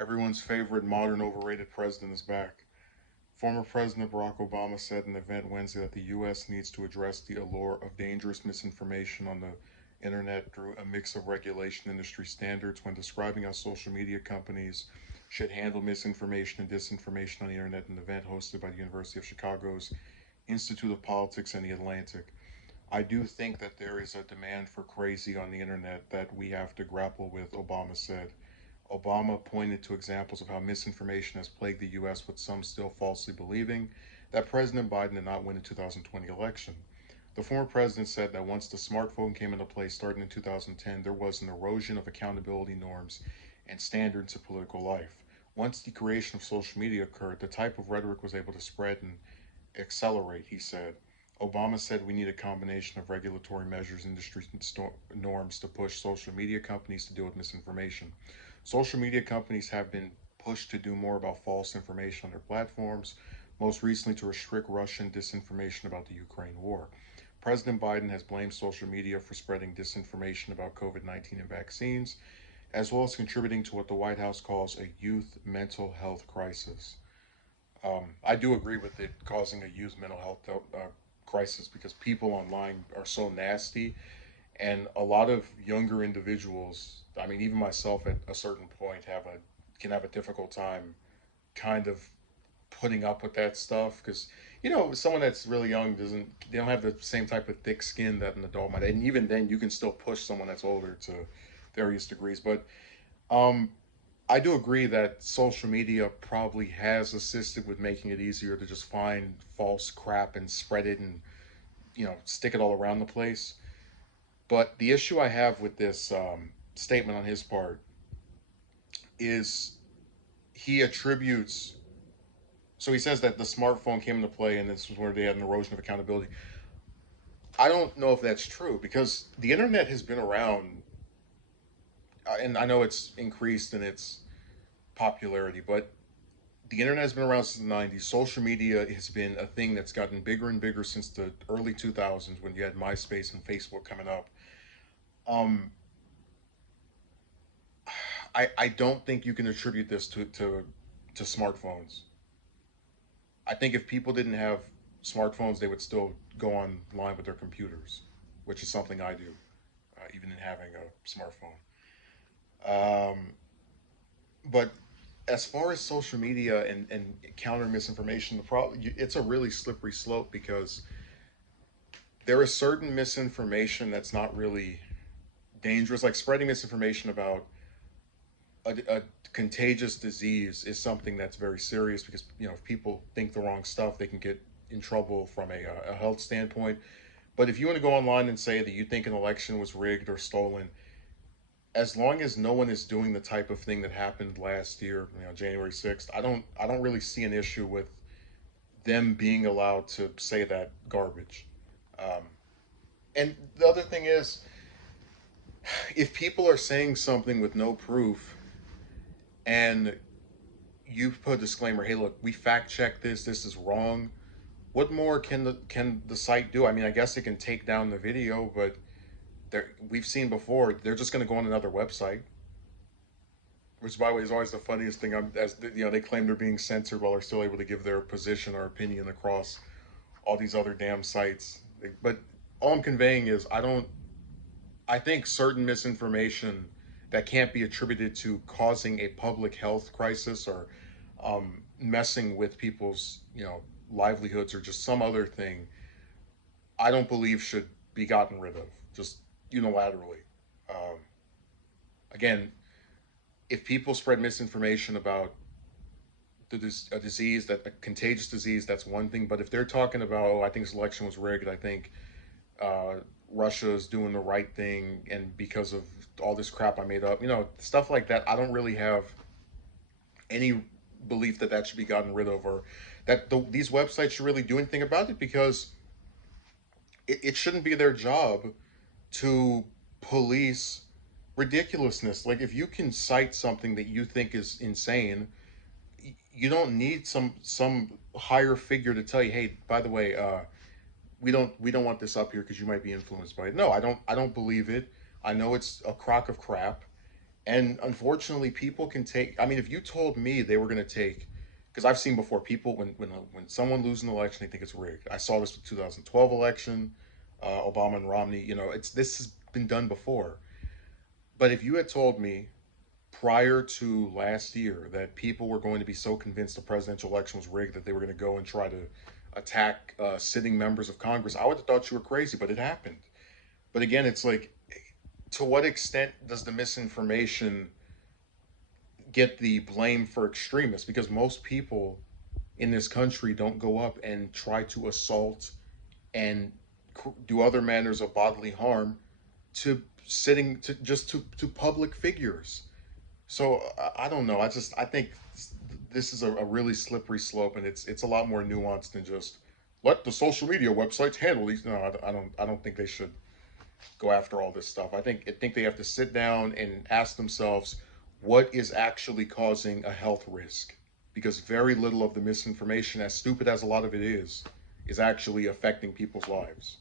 Everyone's favorite modern overrated president is back. Former President Barack Obama said in an event Wednesday that the U.S. needs to address the allure of dangerous misinformation on the internet through a mix of regulation and industry standards when describing how social media companies should handle misinformation and disinformation on the internet in an event hosted by the University of Chicago's Institute of Politics and the Atlantic. I do think that there is a demand for crazy on the internet that we have to grapple with, Obama said. Obama pointed to examples of how misinformation has plagued the U.S., with some still falsely believing that President Biden did not win the 2020 election. The former president said that once the smartphone came into play starting in 2010, there was an erosion of accountability norms and standards of political life. Once the creation of social media occurred, the type of rhetoric was able to spread and accelerate, he said. Obama said we need a combination of regulatory measures and industry norms to push social media companies to deal with misinformation. Social media companies have been pushed to do more about false information on their platforms, most recently to restrict Russian disinformation about the Ukraine war. President Biden has blamed social media for spreading disinformation about COVID 19 and vaccines, as well as contributing to what the White House calls a youth mental health crisis. I do agree with it causing a youth mental health crisis because people online are so nasty, and a lot of younger individuals. I mean, even myself at a certain point can have a difficult time kind of putting up with that stuff because someone that's really young doesn't they don't have the same type of thick skin that an adult might, and even then you can still push someone that's older to various degrees. But um I do agree that social media probably has assisted with making it easier to just find false crap and spread it and stick it all around the place. But the issue I have with this statement on his part is he attributes. So he says that the smartphone came into play and this was where they had an erosion of accountability. I don't know if that's true because the internet has been around, and I know it's increased in its popularity, but the internet has been around since the 90s. Social media has been a thing that's gotten bigger and bigger since the early 2000s when you had MySpace and Facebook coming up. Um, I don't think you can attribute this to smartphones. I think if people didn't have smartphones, they would still go online with their computers, which is something I do, even in having a smartphone. Um, but as far as social media and counter misinformation, the problem it's a really slippery slope because there is certain misinformation that's not really dangerous. Like spreading misinformation about a contagious disease is something that's very serious because if people think the wrong stuff, they can get in trouble from a health standpoint. But if you want to go online and say that you think an election was rigged or stolen, as long as no one is doing the type of thing that happened last year, January 6th, I don't really see an issue with them being allowed to say that garbage. Um, and the other thing is, if people are saying something with no proof and you put a disclaimer, hey, look, we fact checked this. This is wrong. What more can the site do? I mean, I guess it can take down the video, but we've seen before they're just going to go on another website, which by the way is always the funniest thing. They claim they're being censored while they're still able to give their position or opinion across all these other damn sites. But all I'm conveying is I don't. I think certain misinformation that can't be attributed to causing a public health crisis or messing with people's livelihoods or just some other thing, I don't believe should be gotten rid of just unilaterally. Um, Again, if people spread misinformation about a disease, that a contagious disease, that's one thing. But if they're talking about, oh, I think this election was rigged, I think uh, Russia is doing the right thing, and because of all this crap I made up, stuff like that, I don't really have any belief that should be gotten rid of, or that these websites should really do anything about it because it shouldn't be their job to police ridiculousness. Like if you can cite something that you think is insane, you don't need some higher figure to tell you, hey, by the way, we don't want this up here because you might be influenced by it. No, I don't believe it. I know it's a crock of crap, And unfortunately, people can take. I mean, if you told me they were going to take, because I've seen before people when someone loses an election, they think it's rigged. I saw this with 2012 election, Obama and Romney. You know, it's this has been done before. But if you had told me prior to last year that people were going to be so convinced the presidential election was rigged that they were going to go and try to attack sitting members of Congress, I would have thought you were crazy. But it happened. But again, it's like, to what extent does the misinformation get the blame for extremists? Because most people in this country don't go up and try to assault and do other manners of bodily harm to sitting to public figures. So I don't know. I think this is a really slippery slope, and it's a lot more nuanced than just let the social media websites handle these. No, I don't think they should go after all this stuff. I think they have to sit down and ask themselves what is actually causing a health risk, because very little of the misinformation, as stupid as a lot of it is actually affecting people's lives.